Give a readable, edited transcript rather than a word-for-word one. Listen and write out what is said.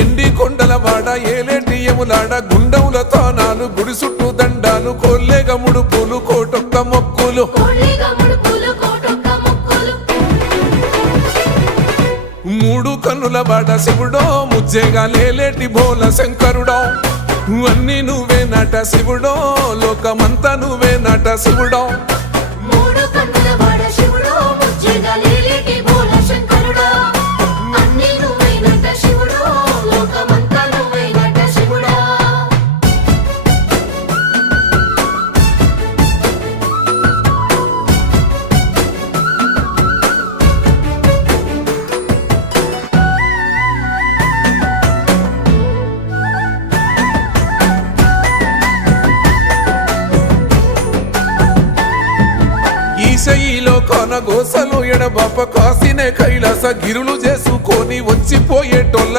ఎండి కొండలవాడ ఏలేటి యములాడ గుండముల తానాలు గుడి చుట్టూ దండాలు కొల్లేగ ముడుపులు కోటొక్క మొక్కులు మూడు కన్నుల వాడ శివుడో ముజ్జేగా లేలేటి బోల శంకరుడో అన్నీ నువ్వే నట శివుడో లోకమంతా నువ్వే నట శివుడో ఈశయిలో కొన గోసలు ఎడబాప కాసినే కైలాస గిరులు చేసుకొని వచ్చిపోయేటోళ్ళ